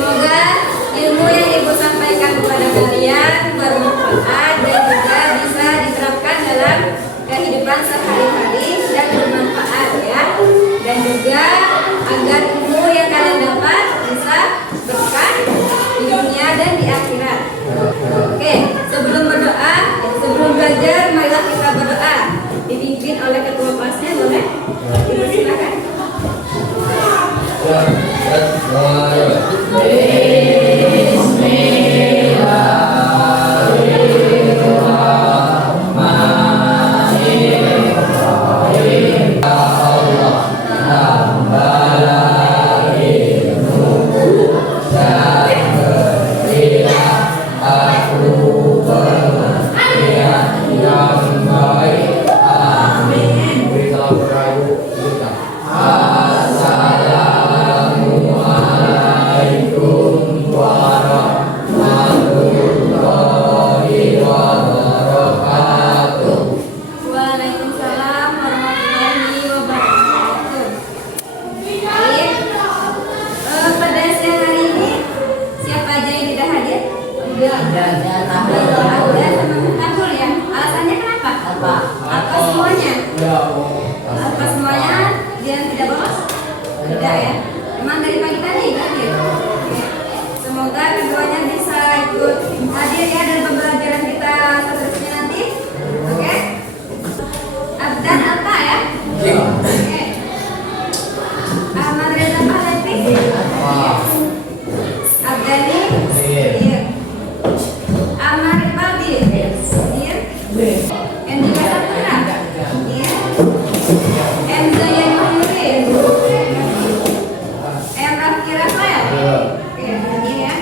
Semoga ilmu yang Ibu sampaikan kepada kalian bermanfaat dan juga bisa diterapkan dalam kehidupan sehari-hari dan bermanfaat ya. Dan juga agar ilmu yang kalian dapat bisa berkah di dunia dan di akhirat. Oke, sebelum berdoa, sebelum belajar, marilah kita berdoa. Dipimpin oleh ketua kelasnya, boleh? Ibu silakan. Apa semuanya dia tidak bolos? Tidak ya. Memang dari pagi tadi hadir. Semoga keduanya bisa ikut hadir ya dalam pembelajaran kita seterusnya nanti. Oke? Abdan apa ya? Oke. Ahmad Reza Pahlavi. Abdani. Iya. Ahmad Rifaldi. Iya. Endika Saputra. Iya. Zayan Mahyudin. Rafki Rafael. Oke, ini ya.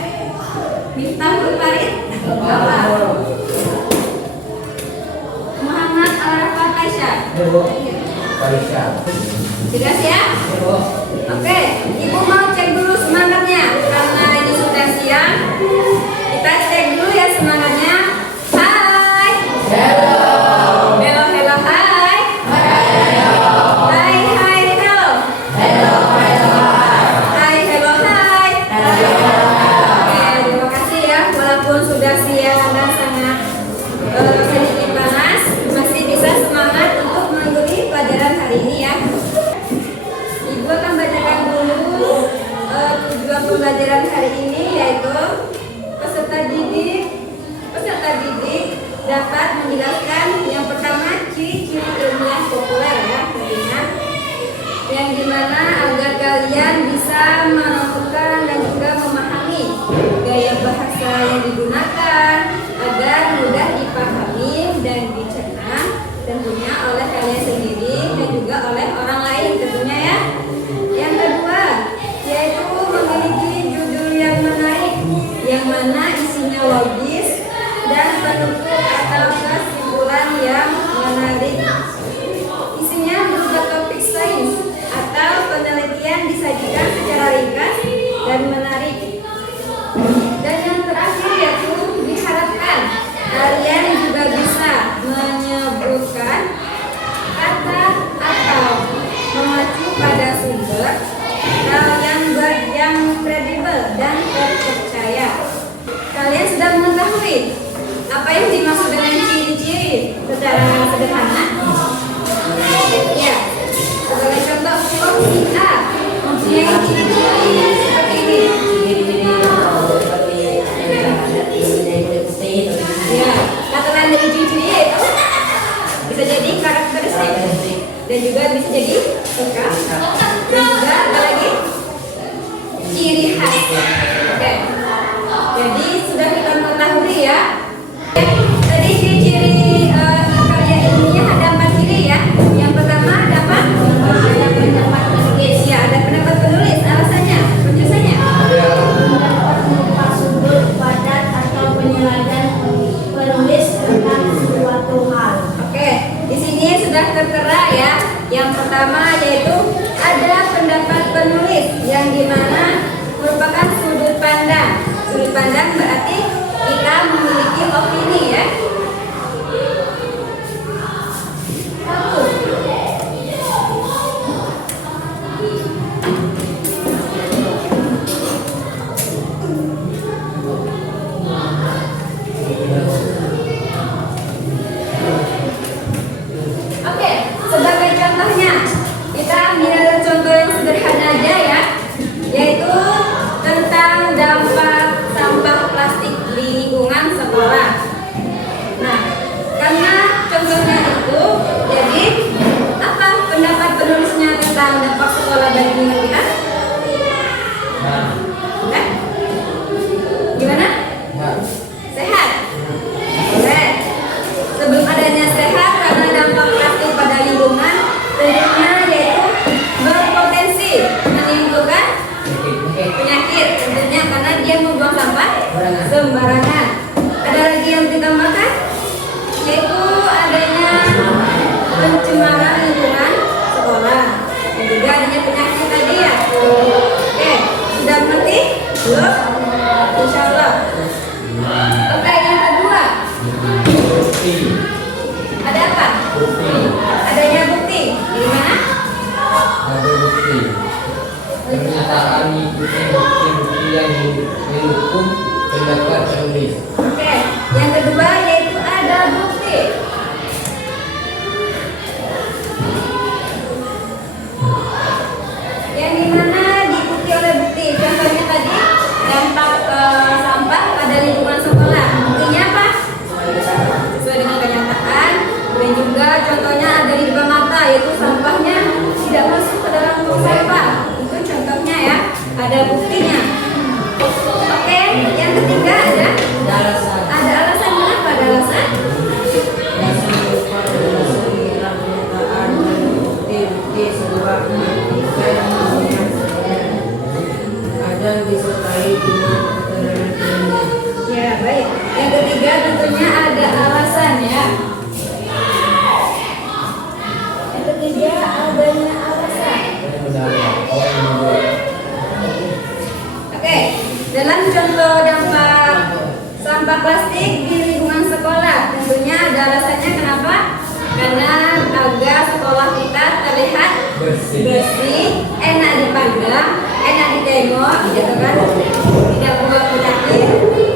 Miftahul Farid. Apa? Muhammad Al-Rafat Aisyah. Sudah siap? Oke, Ibu mau cek dulu semangatnya. Karena ini sudah siang, kita cek dulu ya semangatnya. Hai. Hello. Hello, hello, hai. Hai, hai, hello. Hello, hello, hai. Hai, hello, hai. Oke, terima kasih ya. Walaupun sudah siang dan sangat sedikit panas, masih bisa semangat untuk mengikuti pelajaran hari ini ya. Ibu akan bacakan dulu tujuan pembelajaran hari ini, yaitu peserta didik dapat menjelaskan yang pertama ciri-ciri ilmiah populer ya tentunya, yang dimana agar kalian bisa menemukan dan juga memahami gaya bahasa yang digunakan agar mudah dipahami dan dicerna tentunya oleh kalian sendiri dan juga oleh orang lain tentunya ya. Yang kedua yaitu memiliki judul yang menarik, yang mana isinya logis dan penutup atau kesimpulan yang menarik. Isinya berupa topik sains atau penelitian disajikan secara ringkas dan menarik. Dan yang terakhir yaitu diharapkan kalian juga bisa menyebutkan kata atau mengacu pada sumber yang kredibel dan terpercaya. Kalian sudah mengetahui apa yang dimaksud dengan ciri-ciri secara sederhana? Ya, sebagai contoh opsi A mempunyai ciri-ciri seperti ini. Ya, kata lain dari ciri-ciri itu bisa jadi karakteristik dan juga bisa jadi sikap dan juga apa lagi? Ciri khas. Oke. Jadi sudah kita mengetahui ya. Tadi ciri-ciri karya ilmiah ada 4 ciri ya. Yang pertama ada apa? Ada pendapat penulis. Ya, ada pendapat penulis. Alasannya, penjelasannya. Dapat mengupas sudut padat atau penjelasan penulis tentang suatu hal. Oke, di sini sudah tertera ya. Yang pertama yaitu ada pendapat penulis yang dimana merupakan sudut pandang Oke, sebagai contohnya, kita ambil contoh yang sederhana aja ya, yaitu tentang dampak sampah plastik di lingkungan sekolah. Nah, karena contohnya itu, jadi apa pendapat penulisnya tentang dampak sekolah bagi lingkungan kita? Gimana? Sehat. Oke. Sebelum adanya sehat, karena dampak plastik pada lingkungan tentunya yaitu berpotensi menimbulkan penyakit, tentunya karena dia membuang sampah sembarangan. Ada lagi yang ditambahkan, yaitu adanya pencemaran lingkungan sekolah dan juga adanya penyakit tadi ya. Oke, sudah mengerti? Belum? Insya Allah. Oke, yang kedua, ada apa? Adanya bukti. Di mana? Ada bukti. Pernyataan mengikuti bukti-bukti yang mendukung pendapat penulis. Oke, yang kedua yaitu ada bukti. Yang dimana diikuti oleh bukti. Contohnya tadi dampak sampah pada lingkungan sekolah. Buktinya apa? Sesuai dengan kenyataan. Dan juga contohnya ada di depan mata, yaitu sampahnya tidak masuk ke dalam tong sampah. Itu contohnya ya. Ada buktinya. Oke, yang ketiga ada alasan. Ada alasan kenapa? Ada alasan? Ya, baik. Yang ketiga tentunya ada alasan ya. Yang ketiga adanya alasan. Oke, dalam contoh dampak sampah plastik di lingkungan sekolah, tentunya ada alasannya kenapa? Karena agar sekolah kita terlihat bersih, enak dipandang, enak ditengok, gitu kan? Tidak membawa penyakit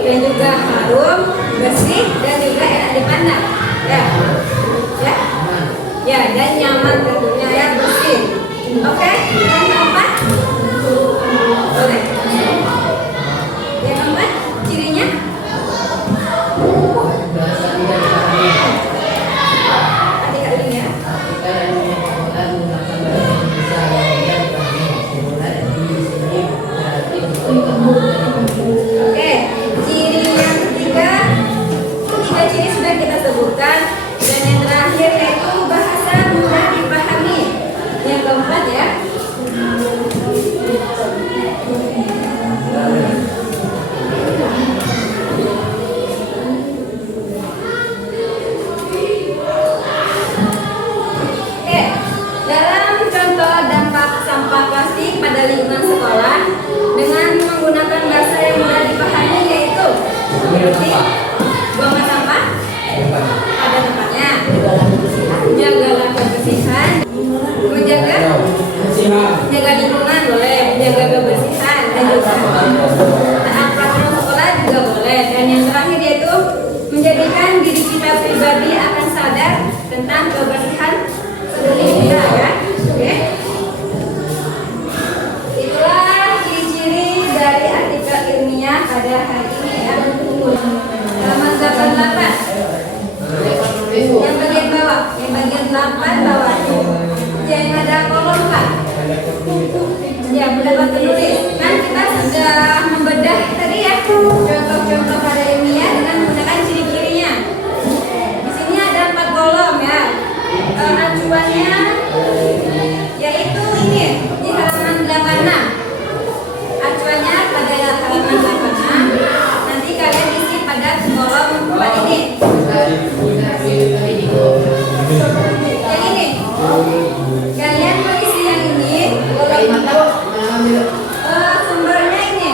dan juga harum, bersih dan juga enak dipandang. Ya, ya, ya dan nyaman tentunya ya, bersih. Oke, yang keempat, boleh? Yang keempat, cirinya? Adik-adik ya. Oke, ciri yang ketiga ciri sudah kita sebutkan, dan yang terakhir yaitu bahasa mudah dipahami. Yang keempat ya. Oke, dalam contoh dampak sampah plastik pada lingkungan sekolah dengan menggunakan bahasa yang mudah dipahami yaitu seperti buang sampah pada tempatnya, jagalah kebersihan, menjaga lingkungan boleh, menjaga kebersihan dan juga taat peraturan sekolah juga boleh, dan yang terakhir yaitu menjadikan diri kita pribadi akan sadar tentang kebersihan peduli kita ya. Oke. Itulah ciri-ciri dari artikel ilmiah pada hari ini ya. Halaman 88. Yang bagian bawah, yang bagian 8 bawah. Yang ada kolom Pak. Ya, pendapat penulis. Kan kita sudah membedah tadi ya contoh-contoh pada ilmiah dengan menggunakan ciri-cirinya. Di sini ada 4 kolom ya. Acuannya yaitu ini di halaman 86. Acuannya pada halaman 86. Nanti kalian isi pada kolom 4 ini. Yang ini. Kalian mengisi yang ini. Sumbernya ini.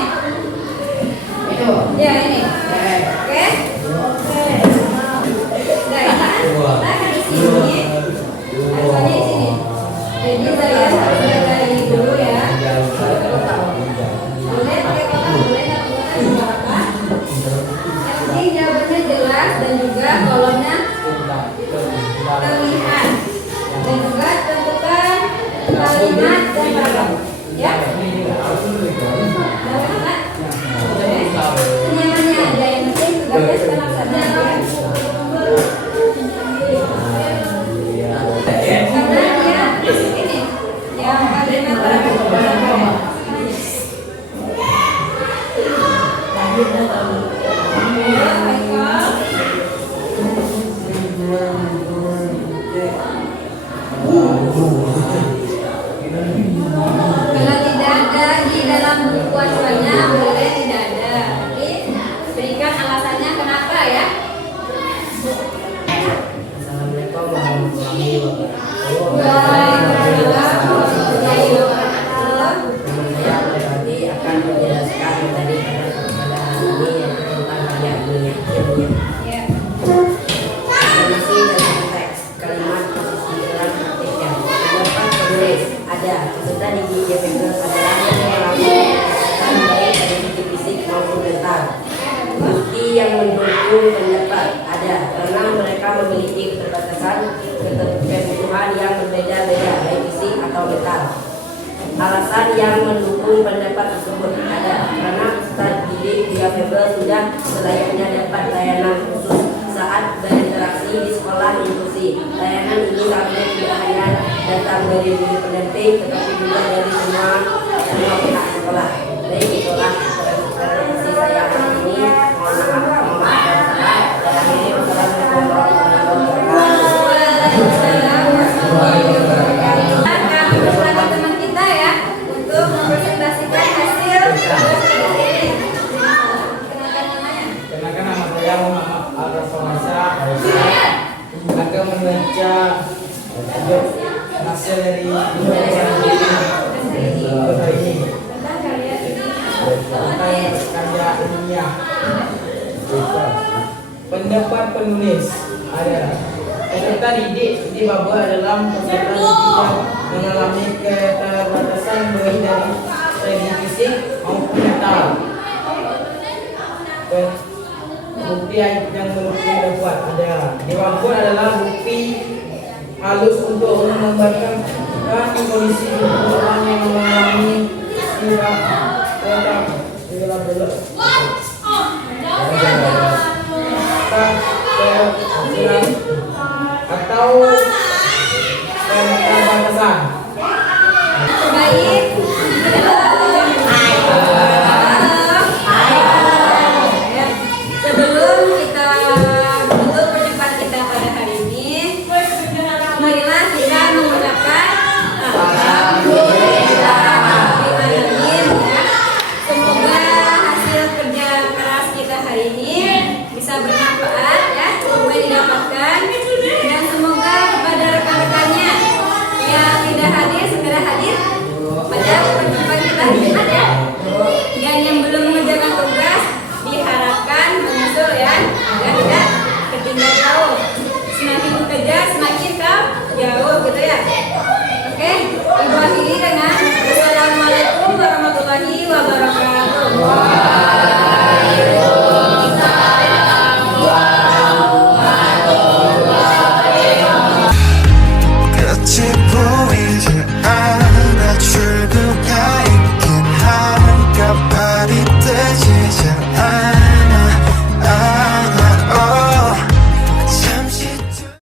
Kalau tidak ada di dalam buku acuannya boleh tidak ada. Tapi berikan alasannya kenapa ya. Assalamualaikum warahmatullahi wabarakatuh. Waalaikumsalam warahmatullahi wabarakatuh. Saya tadi akan menjelaskan tadi pada ini yang tentang ayat meyakinkan. Ya. Masih dalam teks kalimat posisi dalam artikel. Pendapat penulis ada sudah di Jepang adalah yang mengalami kesulitan baik dari segi fisik maupun mental. Bukti yang mendukung pendapat ada karena mereka memiliki keterbatasan kebutuhan yang berbeda-beda baik fisik atau mental. Alasan yang mendukung pendapat tersebut ada karena peserta didik difabel sudah selayaknya dapat layanan khusus saat berinteraksi di sekolah inklusi. Layanan ini seharusnya tidak hanya datang dari guru pendamping tetapi juga dari semua pihak sekolah. Baik itulah referensi saya hari ini. Mohon maaf dan salah. Saya akhiri wassalamualaikum warahmatullahi wabarakatuh. Waalaikumsalam warahmatullahi wabarakatuh. Kami bersama teman kita ya untuk mempresentasikan hasil ini. Kenalkan namanya. Kenalkan nama saya Muhammad Al-Rafamasya. Akan membaca hasil dari hari ini Tentang karya ini. tentang karya ilmiah. Pendapat penulis ada peserta didik di bawah dalam peserta didik yang mengalami keterbatasan baik dari segi fisik maupun mental. Bukti yang mendukung dapat ada diwakil adalah bukti halus untuk menggambarkan kondisi orang yang mengalami segala belok